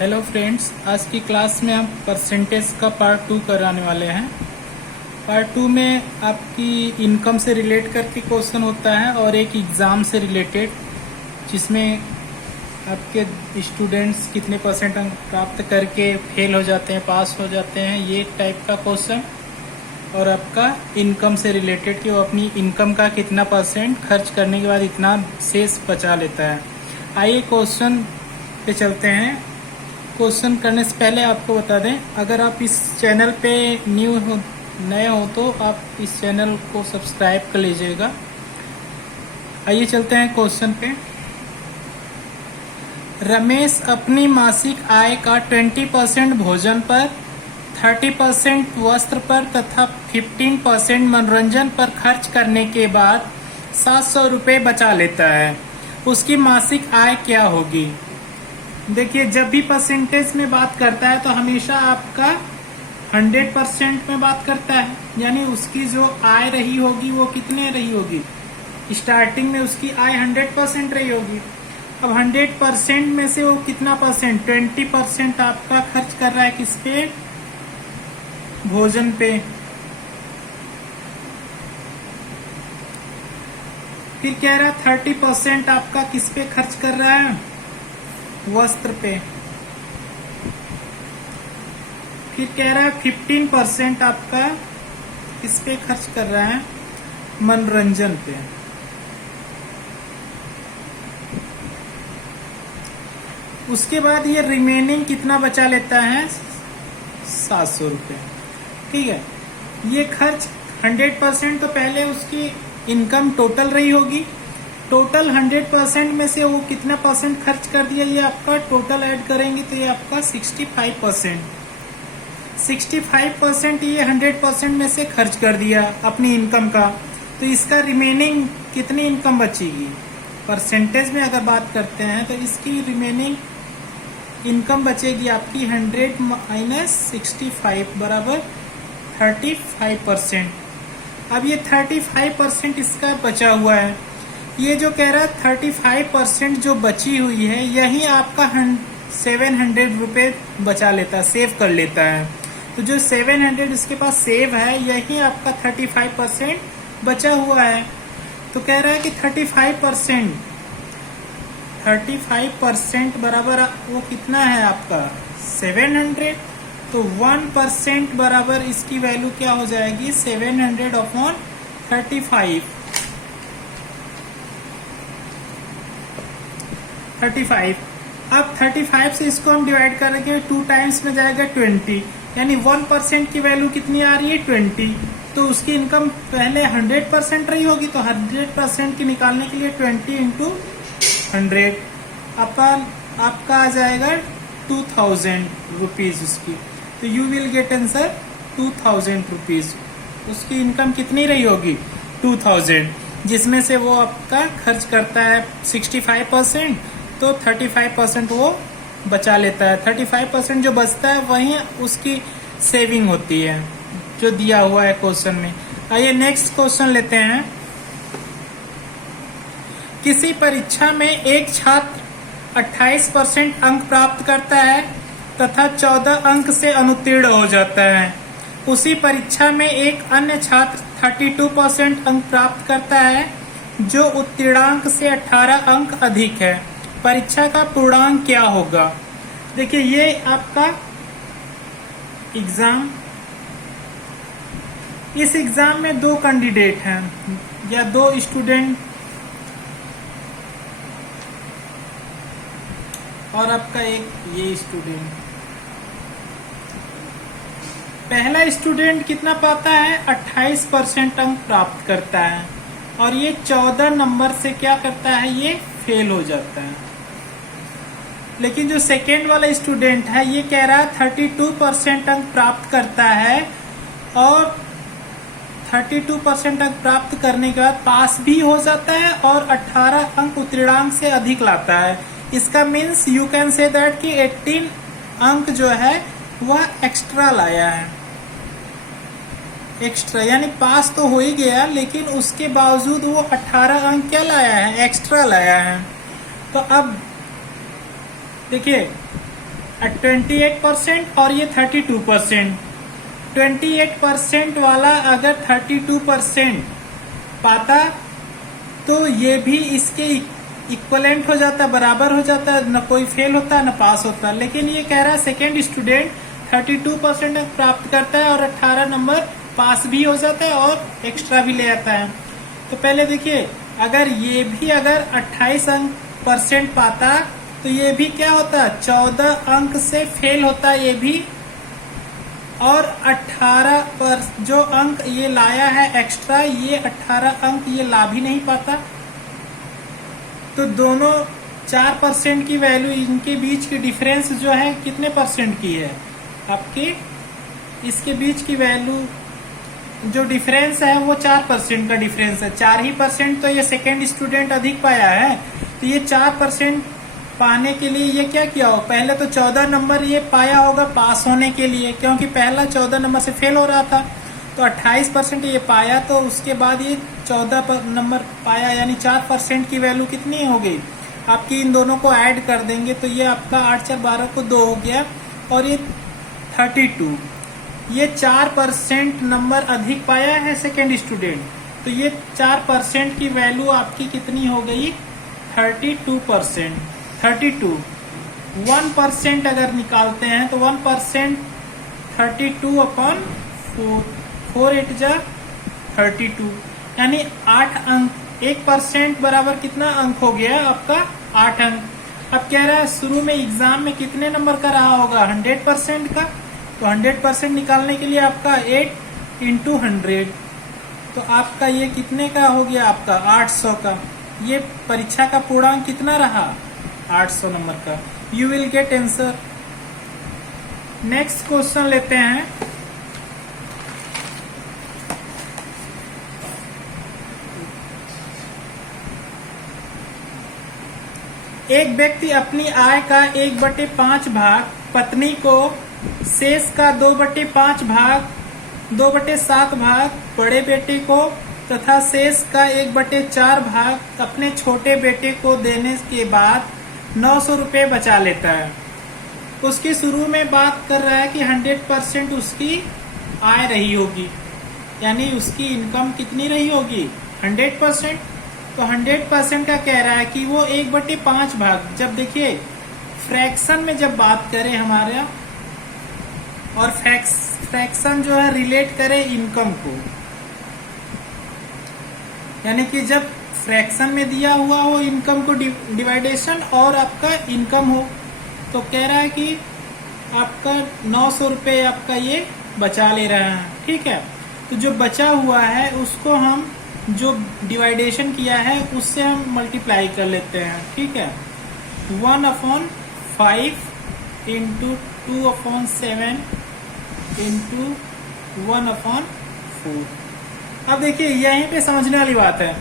Hello friends, आज की class में हम परसेंटेज का पार्ट 2 कराने वाले हैं। पार्ट 2 में आपकी इनकम से रिलेट करके क्वेश्चन होता है और एक एग्ज़ाम से रिलेटेड, जिसमें आपके स्टूडेंट्स कितने परसेंट अंक प्राप्त करके फेल हो जाते हैं, पास हो जाते हैं, ये टाइप का क्वेश्चन। और आपका इनकम से रिलेटेड कि वो अपनी इनकम का कितना परसेंट खर्च करने के बाद इतना शेष बचा लेता है। आइए क्वेश्चन पे चलते हैं। क्वेश्चन करने से पहले आपको बता दें, अगर आप इस चैनल पे नए हो तो आप इस चैनल को सब्सक्राइब कर लीजिएगा। आइए चलते हैं क्वेश्चन पे। रमेश अपनी मासिक आय का 20% भोजन पर, 30% वस्त्र पर तथा 15% मनोरंजन पर खर्च करने के बाद 700 रुपये बचा लेता है। उसकी मासिक आय क्या होगी? देखिए, जब भी परसेंटेज में बात करता है तो हमेशा आपका 100% में बात करता है, यानी उसकी जो आय रही होगी वो कितने रही होगी। स्टार्टिंग में उसकी आय 100% रही होगी। अब 100% में से वो कितना परसेंट, 20% आपका खर्च कर रहा है किस पे? भोजन पे। फिर कह रहा है 30% आपका किस पे खर्च कर रहा है? वस्त्र पे। फिर कह रहा है 15% आपका किस पे खर्च कर रहा है? मनोरंजन पे। उसके बाद ये रिमेनिंग कितना बचा लेता है? 700 रुपये। ठीक है, ये खर्च 100% तो पहले उसकी इनकम टोटल रही होगी। टोटल 100% में से वो कितना परसेंट खर्च कर दिया, ये आपका टोटल ऐड करेंगे तो ये आपका 65%। 65% ये 100% में से खर्च कर दिया अपनी इनकम का, तो इसका रिमेनिंग कितनी इनकम बचेगी? परसेंटेज में अगर बात करते हैं तो इसकी रिमेनिंग इनकम बचेगी आपकी 100 माइनस 65 बराबर 35%। अब ये 35% इसका बचा हुआ है। ये जो कह रहा है 35% जो बची हुई है, यही आपका 700 रुपये बचा लेता है, सेव कर लेता है। तो जो 700 इसके पास सेव है, यही आपका 35% बचा हुआ है। तो कह रहा है कि 35% बराबर वो कितना है आपका? 700। तो 1% बराबर इसकी वैल्यू क्या हो जाएगी? 700 अपॉन 35। 35। अब 35 से इसको हम डिवाइड करेंगे, 2 टाइम्स में जाएगा 20, यानी 1% की वैल्यू कितनी आ रही है? 20। तो उसकी इनकम पहले 100% रही होगी, तो 100% की निकालने के लिए 20 इंटू 100 अपन आपका आ जाएगा 2000 रुपीज उसकी। तो you will get answer 2000 rupees. उसकी इनकम कितनी रही होगी? 2000, जिसमें से वो आपका खर्च करता है 65%, तो 35% वो बचा लेता है। 35% जो बचता है वही उसकी सेविंग होती है, जो दिया हुआ है क्वेश्चन में। आइए नेक्स्ट क्वेश्चन लेते हैं। किसी परीक्षा में एक छात्र 28% अंक प्राप्त करता है तथा 14 अंक से अनुत्तीर्ण हो जाता है। उसी परीक्षा में एक अन्य छात्र 32% अंक प्राप्त करता है, जो उत्तीर्णांक से 18 अंक अधिक है। परीक्षा का पूर्णांक क्या होगा? देखिए, ये आपका एग्जाम, इस एग्जाम में 2 कैंडिडेट हैं या 2 स्टूडेंट और आपका एक ये स्टूडेंट। पहला स्टूडेंट कितना पाता है? 28% अंक प्राप्त करता है, और ये 14 नंबर से क्या करता है? ये फेल हो जाता है। लेकिन जो सेकेंड वाला स्टूडेंट है, ये कह रहा है 32% अंक प्राप्त करता है, और 32% अंक प्राप्त करने के बाद पास भी हो जाता है और 18 अंक उत्तीर्णांक से अधिक लाता है। इसका means you can say that कि 18 अंक जो है वह एक्स्ट्रा लाया है। एक्स्ट्रा यानी पास तो हो ही गया, लेकिन उसके बावजूद वो 18 अंक क्या लाया है? एक्स्ट्रा लाया है। तो अब देखिए, 28% और ये 32%। 28% वाला अगर 32% पाता तो ये भी इसके इक्वलेंट हो जाता, बराबर हो जाता, न कोई फेल होता न पास होता। लेकिन ये कह रहा है सेकेंड स्टूडेंट 32% प्राप्त करता है और 18 नंबर पास भी हो जाता है और एक्स्ट्रा भी ले आता है। तो पहले देखिए, अगर ये भी अगर 28% पाता तो ये भी क्या होता, 14 अंक से फेल होता ये भी, और 18 पर जो अंक ये लाया है एक्स्ट्रा, ये 18 अंक ये ला भी नहीं पाता। तो दोनों 4% की वैल्यू, इनके बीच की डिफरेंस जो है कितने परसेंट की है आपके, इसके बीच की वैल्यू जो डिफरेंस है वो 4% का डिफरेंस है। 4% तो ये सेकेंड स्टूडेंट अधिक पाया है। तो ये 4% पाने के लिए ये क्या किया हो, पहले तो 14 नंबर ये पाया होगा पास होने के लिए, क्योंकि पहला 14 नंबर से फेल हो रहा था। तो 28% ये पाया, तो उसके बाद ये 14 नंबर पाया, यानी 4% की वैल्यू कितनी हो गई आपकी। इन दोनों को ऐड कर देंगे तो ये आपका 8 4 12 को 2 हो गया, और ये 32, ये 4% नंबर अधिक पाया है सेकेंड स्टूडेंट। तो ये 4% की वैल्यू आपकी कितनी हो गई, 32%। 32 1% अगर निकालते हैं तो 1% 32/4, 4 8 जा 32, यानी 8 अंक। 1% बराबर कितना अंक हो गया आपका, 8 अंक। अब कह रहा है शुरू में एग्जाम में कितने नंबर का रहा होगा, 100% का। तो 100% निकालने के लिए आपका 8 × 100, तो आपका ये कितने का हो गया, आपका 800 का। ये परीक्षा का पूर्णांक कितना रहा, 800 नंबर का। You will get answer. Next question लेते हैं। एक व्यक्ति अपनी आय का 1/5 भाग पत्नी को, शेष का 2/5 भाग, 2/7 भाग बड़े बेटे को तथा शेष का 1/4 भाग अपने छोटे बेटे को देने के बाद 900 रुपये बचा लेता है। उसकी शुरू में बात कर रहा है कि 100% उसकी आय रही होगी, यानी उसकी इनकम कितनी रही होगी, 100%। तो 100% का कह रहा है कि वो 1/5 भाग, जब देखिए फ्रैक्शन में जब बात करें हमारा, और फ्रैक्शन जो है रिलेट करे इनकम को, यानी कि जब फ्रैक्शन में दिया हुआ हो इनकम को डिवाइडेशन और आपका इनकम हो, तो कह रहा है कि आपका 900 रुपये आपका ये बचा ले रहा है। ठीक है, तो जो बचा हुआ है उसको हम जो डिवाइडेशन किया है उससे हम मल्टीप्लाई कर लेते हैं। ठीक है, 1/5 × 2/7 × 1/4। अब देखिए यहीं पे समझने वाली बात है,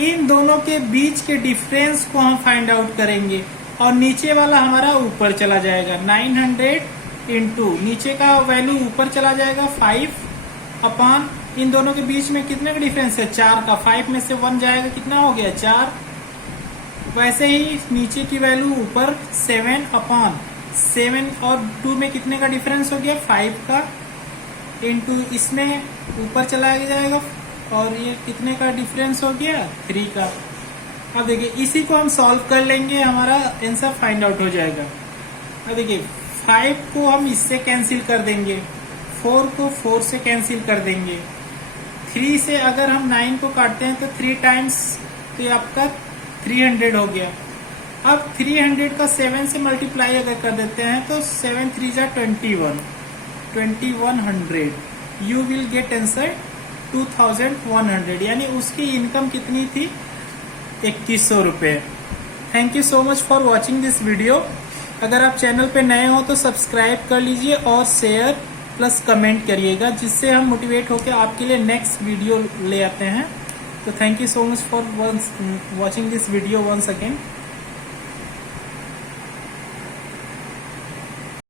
इन दोनों के बीच के डिफरेंस को हम फाइंड आउट करेंगे, और नीचे वाला हमारा ऊपर चला जाएगा। 900 × नीचे का वैल्यू ऊपर चला जाएगा 5/, इन दोनों के बीच में कितने का डिफरेंस है, 4 का। 5 में से 1 जाएगा, कितना हो गया, 4। वैसे ही नीचे की वैल्यू ऊपर 7/7, और 2 में कितने का डिफरेंस हो गया, 5 का, इंटू इसमें ऊपर चला जाएगा, और ये कितने का डिफरेंस हो गया, 3 का। अब देखिए इसी को हम सॉल्व कर लेंगे, हमारा आंसर फाइंड आउट हो जाएगा। अब देखिए 5 को हम इससे कैंसिल कर देंगे, 4 को 4 से कैंसिल कर देंगे, 3 से अगर हम 9 को काटते हैं तो 3 टाइम्स, तो ये आपका 300 हो गया। अब 300 का 7 से मल्टीप्लाई अगर कर देते हैं तो 7 3 जा 21, 2100। यू विल गेट आंसर 2100, यानी उसकी इनकम कितनी थी, 2100 रुपये। Thank you so much for watching this video. अगर आप चैनल पे नए हो तो सब्सक्राइब कर लीजिए और शेयर प्लस कमेंट करिएगा, जिससे हम मोटिवेट होकर आपके लिए नेक्स्ट वीडियो ले आते हैं। तो thank you so much for watching this video once again.